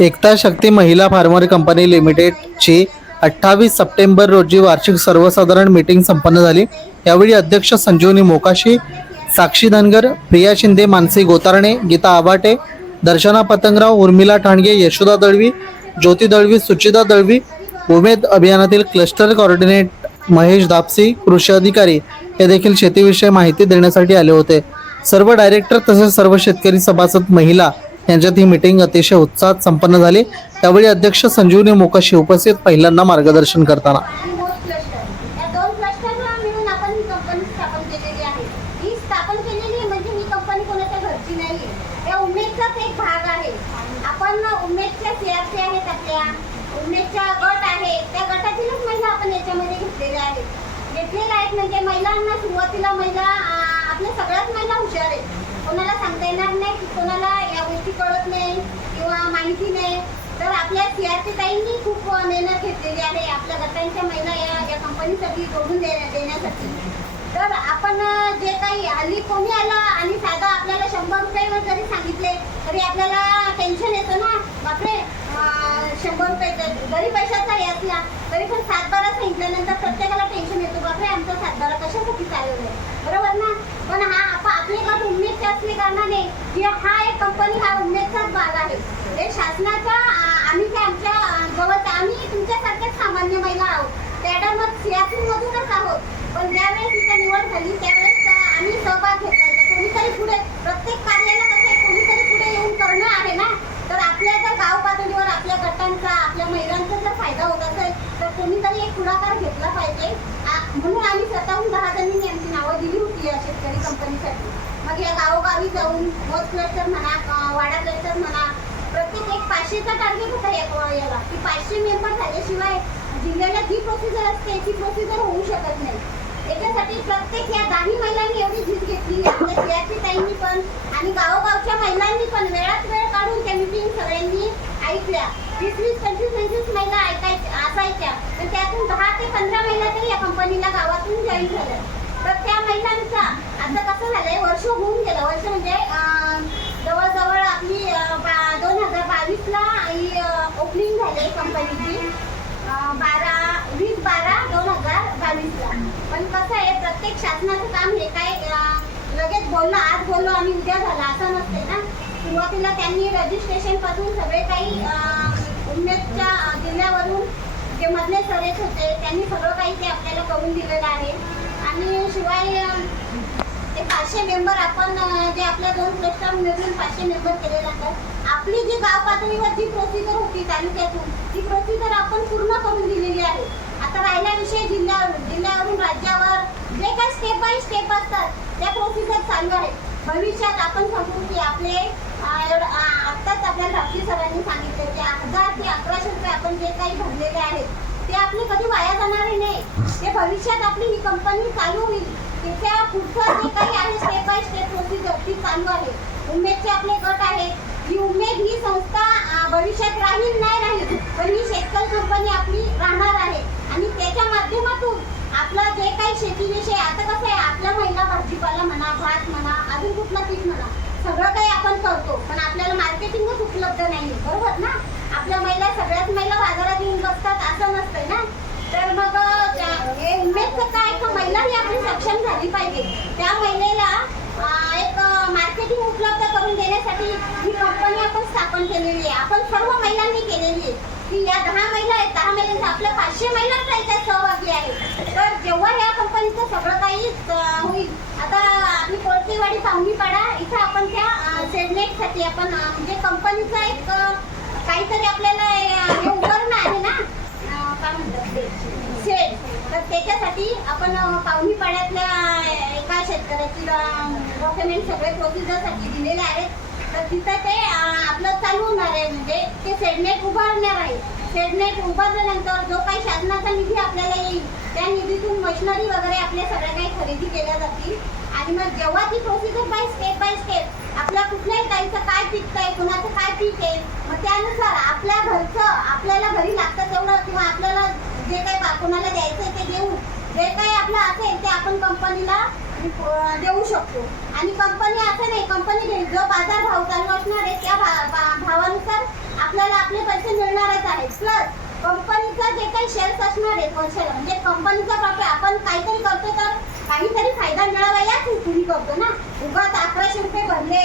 एकता शक्ती महिला farmer company लिमिटेडची 28 September रोजी वार्षिक सर्वसाधारण मीटिंग संपन्न झाली। यावेळी अध्यक्ष संजीवनी मोकाशी, साक्षी धनगर, प्रिया शिंदे, मानसी गोतारणे, गीता आबाटे, दर्शना पतंगराव, उर्मिला ठाणगे, यशोदा दळवी, ज्योती दळवी, सुचिता दळवी, उमेद अभियानातील क्लस्टर कोऑर्डिनेट महेश दापसी, कृषी अधिकारी हे देखील शेतीविषयी माहिती देण्यासाठी आले होते। सर्व डायरेक्टर तसेच सर्व शेतकरी सभासद महिला यांच्यात ही मीटिंग अतिशय उत्साहात संपन्न झाली। त्यावेळी अध्यक्ष संजीवनी मोकाशी उपस्थित महिलांना मार्गदर्शन करताना म्हणजे महिलांना सुरुवातीला महिला आपल्या सगळ्याच महिला हुशार आहेत। कोणाला सांगता येणार नाही की कोणाला या गोष्टी कळत नाही किंवा माहिती नाही। तर आपल्या सीआरपी ताईंनी खूप मेहनत घेतलेली आहे आपल्या गटांच्या महिला या कंपनीसाठी जोडून देण्यासाठी। तर आपण जे काही हल्ली कोणी आला आणि साधा आपल्याला 100 रुपयावर जरी सांगितले तरी आपल्याला टेन्शन येतं ना, बापरे 100 रुपये जरी पैशाचा हे असला तरी पण 7-12 सांगितल्यानंतर प्रत्येकाला टेन्शन येतो, बापरे आमचा 7-12 कशासाठी चालवलंय, बरोबर ना। पण हा आपले गट उमेदचे असले कारणाने की हा एक कंपनी हा उमेदचाच भाग आहे। हे शासनाचा आम्ही काय आमच्या जवळ आम्ही तुमच्यासारख्याच सामान्य महिला आहोत, त्या मग सीआरपी मधूनच आहोत। पण ज्यावेळेस इथं निवड झाली त्यावेळेस आम्ही सहभाग घेतला। कोणीतरी पुढे प्रत्येक कार्याला कसं कोणीतरी पुढे येऊन करणं आहे ना। तर आपल्या जर गाव पातळीवर आपल्या गटांचा आपल्या महिलांचा जर फायदा होत असेल तर कोणीतरी एक पुढाकार घेतला पाहिजे। म्हणून आम्ही स्वतःहून 10 जणींनी आमची नावं दिली होती या शेतकरी कंपनीसाठी। मग या गावोगावी जाऊन मोज क्लस्टर म्हणा, वाडा क्लस्टर म्हणा, प्रत्येक एक 500चा टार्गेट होता याला की 500 मेंबर झाल्याशिवाय जिल्ह्याला जी प्रोसिजर असते ती प्रोसिजर होऊ शकत नाही। याच्यासाठी प्रत्येक या 10 महिलांनी एवढी झीज घेतली, आपल्या सीआरपी ताईंनी पण आणि गावोगावच्या महिलांनी पण वेळात वेळ काढून त्या मीटिंग सगळ्यांनी ऐकल्या। 20-25 महिला असायच्या, तर त्यातून 10 ते 15 महिला तरी या कंपनीला गावातून जॉईन झाल्या। तर त्या महिलांचा आता कसं झालंय, वर्ष होऊन गेलं, वर्ष म्हणजे जवळजवळ आपली 2022ला ही ओपनिंग झाली कंपनीची, 2012-2022ला। पण कसं आहे प्रत्येक शासनाचं काम हे काय लगेच बोललं आज बोललो आणि उद्या झालं असं नसते ना। सुरुवातीला त्यांनी रजिस्ट्रेशन पासून सगळे काही उमेदच्या जिल्ह्यावरून जे मधले सरेच होते त्यांनी सगळं काही ते आपल्याला करून दिलेलं आहे। आणि शिवाय ते 500 मेंबर आपण जे आपल्या 2 क्लस्टर मिळून 500 मेंबर केलेले असतात। आपली जी गाव पातळीवर जी प्रोसिजर होती तालुक्यातून ती प्रोसिजर आपण पूर्ण करून दिलेली आहे। आता राहिला विषय जिल्ह्यावरून राज्यावर जे काही स्टेप बाय स्टेप असतात त्या प्रोसिजर चालू आहेत। भविष्यात आपण सांगू की आपले आत्ताच आपल्याला राष्ट्री सरांनी सांगितले की 1000 ते 1100 रुपये आपण जे काही भरलेले आहेत ते आपले कधी वाया जाणारे नाही। ते भविष्यात आपली ही कंपनी चालू होईल, त्याच्या पुढचं जे काही आहे स्टेप बाय स्टेप प्रोसिजर ती चालू आहे। उमेदचे आपले गट आहेत, ही उमेद ही संस्था भविष्यात राहील नाही राहील पण ही शेतकरी कंपनी आपली राहणार आहे। आणि त्याच्या माध्यमातून आपलं जे काही शेतीविषयी आता कसं आहे आपल्या महिला भाजीपाला म्हणा, भात म्हणा, अजून कुठला पीक म्हणा, सगळं काही आपण करतो पण आपल्याला मार्केटिंगच उपलब्ध नाही, बरोबर ना। आपल्या महिला सगळ्याच महिला बाजारात येऊन बसतात असं नसतंय ना। तर मग हे उमेदचं काय तर महिला ही आपली सक्षम झाली पाहिजे। त्या महिलेला एक मार्केटिंग उपलब्ध करून देण्यासाठी ही कंपनी आपण स्थापन केलेली आहे। आपण सर्व महिलांनी केलेली आहे की या 10 महिला आहेत, 10 महिलांचा आपल्या 500 महिलांचा याच्यात सहभागी आहे। तर जेव्हा या कंपनीचं सगळं काही होईल, आता आपली कोळपेवाडी पाहुणीपाडा इथं आपण त्या सेडनेटसाठी आपण म्हणजे कंपनीचा एक काहीतरी आपल्याला हे उभारणं आहे ना, काय म्हणतात शेड, तर त्याच्यासाठी आपण पाहुणीपाड्यातल्या एका शेतकऱ्याची डॉक्युमेंट सगळे प्रोसिजरसाठी दिलेले आहेत। तर तिथं ते आपलं चालू होणार आहे, म्हणजे ते सेडनेट उभारणार आहे। सेडनेट उभारल्यानंतर जो काही शासनाचा निधी आपल्याला येईल त्या निधीतून मशिनरी वगैरे आपल्या सगळ्या काही खरेदी केल्या जातील। आणि मग जेव्हा ती प्रोसिजर बाय स्टेप आपल्या कुठल्याही ताईचं काय पिकतंय, कुणाचं काय पीक आहे, मग त्यानुसार आपल्या घरचं आपल्याला घरी लागतं तेवढं किंवा आपल्याला जे काही कोणाला द्यायचं ते देऊन जे काही आपलं असेल ते आपण कंपनीला देऊ शकतो। आणि कंपनी असं नाही, कंपनी जो बाजार भाव चालू असणार आहे त्या भावानुसार आपल्याला आपले पैसे मिळणारच आहेत. प्लस कंपनीचं जे काही शेअर्स असणार आहेत वर्षाला, म्हणजे कंपनीचा प्रॉफिट आपण काहीतरी करतो तर काहीतरी फायदा मिळावा याच हेतूने करतो ना. उगाच 1100 रुपये भरले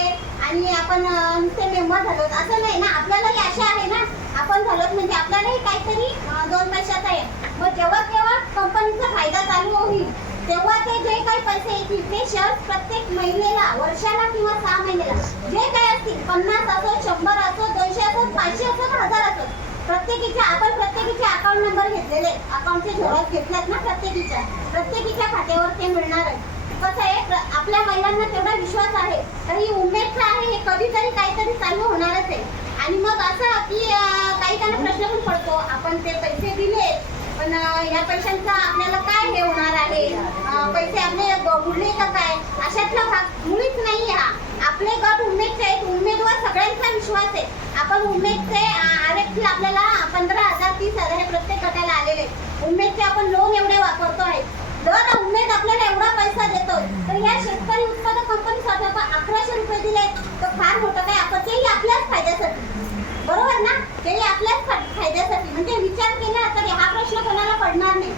आणि आपण नुसते मेंबर झालो असं नाही ना. आपल्यालाही आशा आहे ना, आपण झालोत म्हणजे आपल्यालाही काहीतरी 2 पैशाचा आहे. मग जेव्हा कंपनीचा फायदा चालू होईल तेव्हा ते जे काही पैसे येतील ते शेअर्स प्रत्येक महिन्याला, वर्षाला किंवा 6 महिन्याला जे काही असतील, 50 असो, 100 असो, 200 असो, 500 असो, 1000 असो, आपण प्रत्येकीचे अकाउंट नंबर घेतलेले, अकाउंटचे झेरॉक्स घेतल्यात ना प्रत्येकीच्या खात्यावर ते मिळणार आहे. कसं आहे, आपल्या महिलांना तेवढा विश्वास आहे तर ही उमेदचं आहे, हे कधीतरी काहीतरी चालू होणारच आहे. आणि मग असं की काही त्यांना प्रश्न पण पडतो, आपण ते पैसे दिले पण या पैशांचा आपल्याला काय हे होणार आहे, पैसे आपले बुडले का काय, अशातला भाग मुळीच नाही. हा आपले गट उमेदचे आहेत, उमेदवार सगळ्यांचा विश्वास आहे. आपण उमेदचे आरक्षण आपल्याला 15,000 30,000 हे प्रत्येक गटाला आलेले आहेत. उमेदचे आपण लोन एवढे वापरतो आहे. जर उमेद आपल्याला एवढा पैसा देतो तर या शेतकरी उत्पादक कंपनी स्वतः 1100 रुपये दिले तर फार मोठं काय, आपण तेही आपल्याच फायद्यासाठी, बरोबर ना, तेही आपल्याच फायद्यासाठी. म्हणजे विचार केला तर हा प्रश्न कोणाला पडणार नाही.